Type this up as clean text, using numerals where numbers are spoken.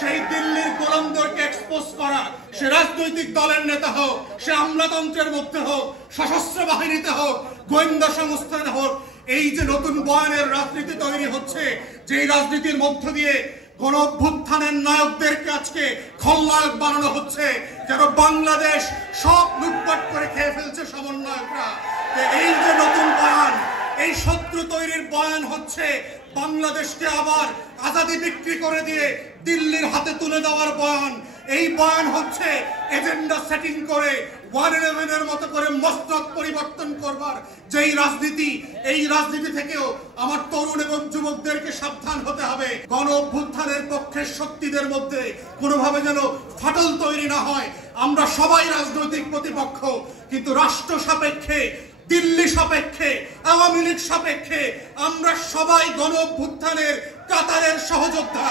সেই দিল্লির গোলামদেরকে এক্সপোজ করা, সে রাজনৈতিক দলের নেতা হোক, সে আমলাতন্ত্রের মধ্যে হোক, সশস্ত্র বাহিনীতে হোক, গোয়েন্দা সংস্থায় হোক, এই যে নতুন বয়ানের রাজনীতি তৈরি হচ্ছে, যেই রাজনীতির মধ্য দিয়ে গণ অভ্যুত্থানের নায়কদেরকে আজকে খলনায়ক বানানো হচ্ছে, যেন বাংলাদেশ সব লুটপাট করে খেয়ে ফেলছে সমন্বয়করা। এই যে নতুন বয়ান, এই শত্রু তৈরির বয়ান হচ্ছে বাংলাদেশকে আবার আজাদি বিক্রি করে দিয়ে দিল্লির হাতে তুলে দেওয়ার বয়ান। এই বয়ান হচ্ছে এজেন্ডা সেটিং করে 111 এর মতো করে মস্তক পরিবর্তন করবার যেই রাজনীতি, এই রাজনীতি থেকেও আমার তরুণ এবং যুবকদেরকে সাবধান হতে হবে। গণ অভ্যুত্থানের পক্ষের শক্তিদের মধ্যে কোনোভাবে যেন ফাটল তৈরি না হয়। আমরা সবাই রাজনৈতিক প্রতিপক্ষ, কিন্তু রাষ্ট্র সাপেক্ষে, দিল্লি সাপেক্ষে, আওয়ামী লীগ সাপেক্ষে আমরা সবাই গণ অভ্যুত্থানের কাতারের সহযোদ্ধা।